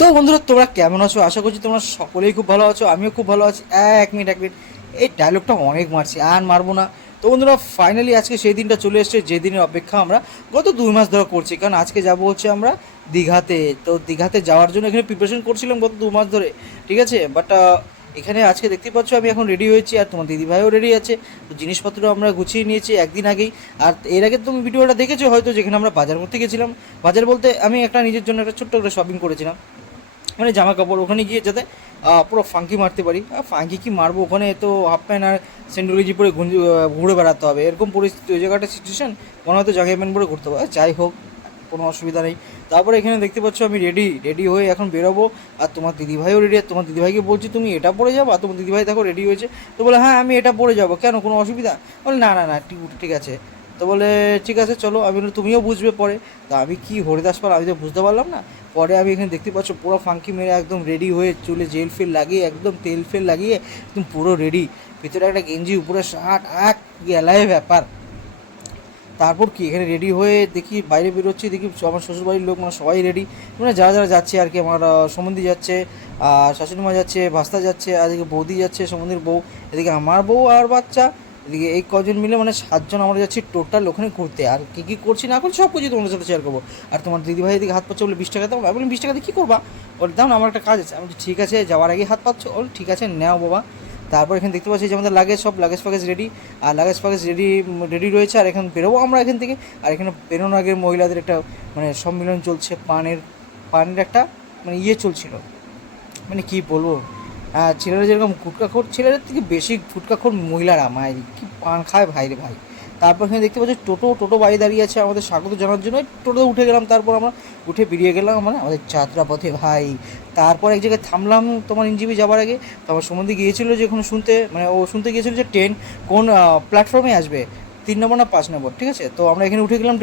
তো বন্ধুরা, তোমরা কেমন আছো? আশা করছি তোমরা সকলেই খুব ভালো আছো। আমিও খুব ভালো আছি। এক মিনিট, এই ডায়লগটা অনেক মারছি, আর মারবো না। তো বন্ধুরা, ফাইনালি আজকে সেই দিনটা চলে এসেছে যে দিনের অপেক্ষা আমরা গত 2 মাস ধরে করছি। কারণ আজকে যাবো হচ্ছে আমরা দীঘাতে। তো দীঘাতে যাওয়ার জন্য এখানে প্রিপারেশন করছিলাম গত 2 মাস ধরে, ঠিক আছে। বাট এখানে আজকে দেখতে পাচ্ছ আমি এখন রেডি হয়েছি, আর তোমার দিদিভাইও রেডি আছে। তো জিনিসপত্র আমরা গুছিয়ে নিয়েছি একদিন আগেই। আর এর আগে তুমি ভিডিওটা দেখেছো হয়তো, যেখানে আমরা বাজার করতে গেছিলাম। বাজার বলতে আমি একটা নিজের জন্য একটা ছোট্ট করে শপিং করেছিলাম, মানে জামা কাপড়। ওখানে গিয়ে যাতে পুরো ফাঙ্কি মারতে পারি। ফাঙ্কি কি মারবো, ওখানে তো হাফ প্যান্ট আর স্যান্ডেলজি পরে ঘুরে বেড়াতে হবে, এরকম পরিস্থিতি, ওই জায়গাটা সিচুয়েশন। মনে হয়তো জাঙ্গিয়া প্যান্ট পরে ঘুরতে হবে। যাই হোক, কোনো অসুবিধা নেই। তারপরে এখানে দেখতে পাচ্ছ আমি রেডি হয়ে এখন বেরোবো। আর তোমার দিদিভাইও রেডি। আর তোমার দিদিভাইকে বলছি তুমি এটা পরে যাবো, আর তোমার দিদিভাই দেখো রেডি হয়েছে। তো বলে হ্যাঁ আমি এটা পরে যাবো, কেন কোনো অসুবিধা? বলে না না না, ঠিক আছে। তো বলে ঠিক আছে চলো। আমি বলি তুমিও বুঝবে পরে। তা আমি কি হরিদাস পাল, আমি তো বুঝতে পারলাম না। পরে আমি এখানে দেখতে পাচ্ছ পুরো ফাঙ্কি মেরে একদম রেডি হয়ে, চুলে জেল ফেল লাগিয়ে, একদম তেল ফেল লাগিয়ে একদম পুরো রেডি। ভিতরে একটা গেঞ্জি, উপরে শার্ট, গেলায় ব্যাপার। তারপর কি এখানে রেডি হয়ে দেখি বাইরে বেরোচ্ছি, দেখি আমার শ্বশুরবাড়ির লোক মানে সবাই রেডি। মানে যারা যারা যাচ্ছে আর কি, আমার সম্বন্ধী যাচ্ছে, আর শাশুড়িমা যাচ্ছে, ভাস্তা যাচ্ছে, আর এদিকে বৌদি যাচ্ছে, সম্বন্ধীর বউ, এদিকে আমার বউ আর বাচ্চা, এদিকে এই কজন মিলে মানে 7জন আমরা যাচ্ছি টোটাল ওখানে ঘুরতে। আর কী কী করছি না করছি সব কিছু তোমাদের সাথে শেয়ার করবো। আর তোমার দিদিভাই এদিকে হাত পাচ্ছে, বলে 20 টাকা দাও। আমি বলি 20 টাকা দিয়ে কী করবা? বলে দাও না, আমার একটা কাজ আছে। আমি বলছি ঠিক আছে, যাওয়ার আগে হাত পাচ্ছ, বল ঠিক আছে নেও বাবা। তারপর এখানে দেখতে পাচ্ছি যে আমাদের সব লাগেজ ফাগেজ রেডি। আর লাগেজ ফাগেজ রেডি রয়েছে। আর এখন বেরোবো আমরা এখান থেকে। আর এখানে বেরোনোর আগে মহিলাদের একটা মানে সম্মেলন চলছে, পানের একটা মানে চলছিল। মানে কী বলবো, ছেলেরা যেরকম গুটখাখোর, ছেলেদের থেকে বেশি গুটখাখোর মহিলারা, মায়ের কি পান খায় ভাই রে ভাই। তারপর এখানে দেখতে পাচ্ছি টোটো বাইরে দাঁড়িয়ে আছে আমাদের স্বাগত জানার জন্য। টোটোতে উঠে গেলাম। তারপর আমরা উঠে বেরিয়ে গেলাম মানে আমাদের যাত্রা পথে ভাই। তারপর এক জায়গায় থামলাম তোমার এনজিবি যাওয়ার আগে। তো আমার সম্বন্ধে গিয়েছিলো যে ওখানে শুনতে, মানে ও শুনতে গিয়েছিলো যে ট্রেন কোন প্ল্যাটফর্মে আসবে, 3 নম্বর না 5 নম্বর, ঠিক আছে। তো আমরা এখানে উঠে গেলাম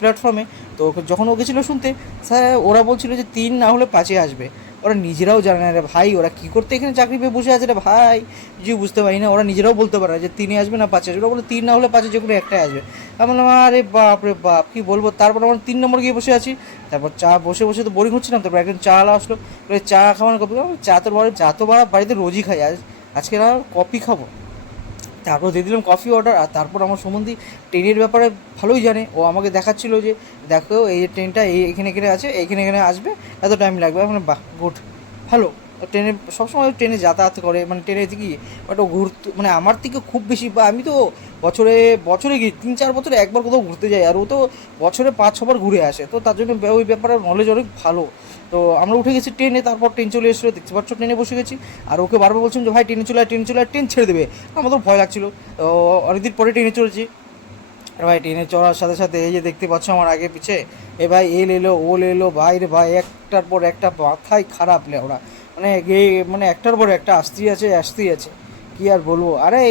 প্ল্যাটফর্মে। তো যখন ও গেছিলো শুনতে, স্যার ওরা বলছিল যে 3 না হলে 5-এ আসবে। ওরা নিজেরাও জানে না রে ভাই, ওরা কী করতে এখানে চাকরি পেয়ে বসে আছে রে ভাই, কিছু বুঝতে পারি না। ওরা নিজেরাও বলতে পারে না যে 3-এ আসবে না 5-এ আসবে। ওরা বলে 3 না হলে 5-এ যে কোনো একটাই আসবে। আমি বললাম আরে বাপ রে বাপ, কী বলবো। তারপর আমরা 3 নম্বর গিয়ে বসে আছি। তারপর বসে বসে তো বোরিং হচ্ছিলাম। তারপর একজন চা আসলো, বলে চা খাওয়ানোর কপি। চা তো বাড়িতে রোজই খাই, আজকে না কফি খাবো। তারপর দিয়ে দিলাম কফি অর্ডার। আর তারপর আমার সম্বন্ধী ট্রেনের ব্যাপারে ভালোই জানে। ও আমাকে দেখাচ্ছিলো যে দেখো এই ট্রেনটা এখানে এখানে আছে, এখানে আসবে, এত টাইম লাগবে। মানে বাহ গুড, ভালো। ট্রেনে সবসময় ট্রেনে যাতায়াত করে, মানে ট্রেনে কি বাট ও ঘুরতে মানে আমার থেকে খুব বেশি, বা আমি তো বছরে গিয়ে 3-4 বছরে একবার কোথাও ঘুরতে যাই, আর ও তো বছরে 5-6 বার ঘুরে আসে। তো তার জন্য ওই ব্যাপারে নলেজ অনেক ভালো। তো আমরা উঠে গেছি ট্রেনে। তারপর ট্রেন চলে এসেছিলো, দেখতে পাচ্ছ ট্রেনে বসে গেছি। আর ওকে বারবার বলছিলাম যে ভাই ট্রেনে চলে আয়, ট্রেন ছেড়ে দেবে। আমার তো ভয় লাগছিলো। তো অনেকদিন পরে ট্রেনে চলেছি। আর ভাই ট্রেনে চড়ার সাথে সাথে এই যে দেখতে পাচ্ছ আমার আগে পিছে, এ ভাই এলো এলো ভাই রে ভাই, একটার পর একটা মাথায় খারাপ ওরা, মানে মানে একটার পর একটা আসতেই আছে, কী আর বলবো। আরে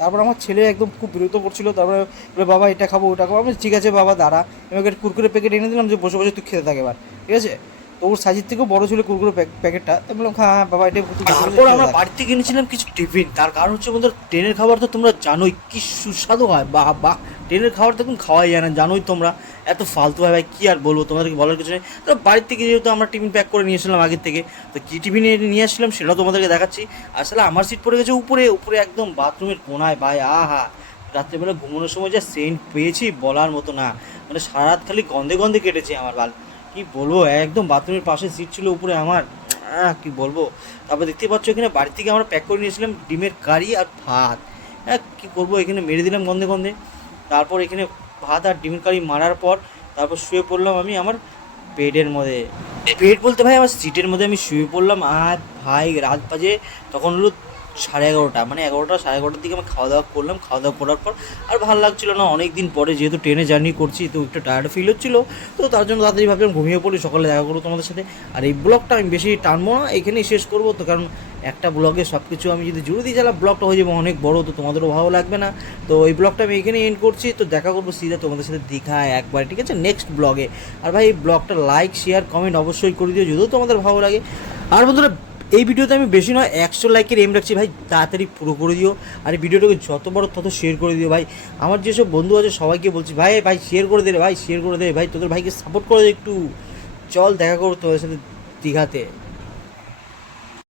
তারপর আমার ছেলে একদম খুব বিরক্ত করছিলো। তারপরে বলে বাবা এটা খাবো ওটা খাবো। আমি ঠিক আছে বাবা দাঁড়া, আমি ওকে কুরকুরে প্যাকেট এনে দিলাম যে বসে বসে তুই খেতে থাকে এবার, ঠিক আছে। তো ওর সাইজের থেকেও বড়ো ছিল কুরকুরে প্যাকেটটা। তো বললাম হ্যাঁ বাবা এটা। তারপর আমরা বাড়িতে কিনেছিলাম কিছু টিফিন। তার কারণ হচ্ছে বন্ধুরা, ট্রেনের খাবার তো তোমরা জানোই কি সুস্বাদু হয়। বাহ, ট্রেনের খাবার তো এখন খাওয়াই যায় না, জানোই তোমরা এত ফালতু হয় ভাই, কী আর বলবো তোমাদেরকে, বলার কিছু নেই। তো বাড়ির থেকে যেহেতু আমরা টিফিন প্যাক করে নিয়ে এসেছিলাম আগের থেকে, তো কী টিফিন নিয়ে আসছিলাম সেটাও তোমাদেরকে দেখাচ্ছি। আসলে আমার সিট পড়ে গেছে উপরে একদম বাথরুমের কোনায় ভাই। আহা, রাত্রেবেলা ঘুমানোর সময় যা সেন্ট পেয়েছি বলার মতো না, মানে সারা রাত খালি গন্ধে গন্ধে কেটেছে আমার বাল। কী বলবো, একদম বাথরুমের পাশে সিট ছিল উপরে আমার, কী বলবো। তারপর দেখতে পাচ্ছ এখানে বাড়ি থেকে আমরা প্যাক করে নিয়েছিলাম ডিমের কারি আর ভাত। কী করবো, এখানে মেরে দিলাম গন্ধে গন্ধে। তারপর এখানে ভাত আর ডিমের কারি মারার পর তারপর শুয়ে পড়লাম আমি আমার বেডের মধ্যে। বেড বলতে ভাই আমার সিটের মধ্যে আমি শুয়ে পড়লাম। আর ভাই রাত বাজে তখন হলো 11:30, মানে 11টা 11:30 দিকে আমি খাওয়া দাওয়া করলাম। খাওয়া দাওয়া করার পর আর ভালো লাগছিলো না, অনেক দিন পরে যেহেতু ট্রেনে জার্নি করছি তো একটু টায়ার্ড ফিল হচ্ছিলো। তো তার জন্য তাড়াতাড়ি ভাবলাম ঘুমিয়ে পড়ি, সকালে দেখা করবো তোমাদের সাথে। আর এই ব্লগটা আমি বেশি টানবো না, এখানেই শেষ করবো। তো কারণ একটা ব্লগে সব কিছু আমি যদি জুড়ে দিই তাহলে ব্লগটা হয়ে যাবে অনেক বড়ো, তো তোমাদেরও ভালো লাগবে না। তো এই ব্লগটা আমি এখানে এন্ড করছি। তো দেখা করবো সিধা তোমাদের সাথে দীঘায় একবার, ঠিক আছে, নেক্সট ব্লগে। আর ভাই এই ব্লগটা লাইক শেয়ার কমেন্ট অবশ্যই করে দিও যদিও তোমাদের ভালো লাগে। আর বন্ধুরা এই ভিডিওতে আমি বেশি নয় 100 লাইকের এম রাখছি ভাই, তাড়াতাড়ি পুরো করে দিও। আর এই ভিডিওটাকে যত বড় তত শেয়ার করে দিও ভাই। আমার যেসব বন্ধু আছে সবাইকে বলছি ভাই শেয়ার করে দে রে ভাই, শেয়ার করে দে ভাই, তোদের ভাইকে সাপোর্ট করে দে একটু। চল দেখা করবো তোদের সাথে দীঘাতে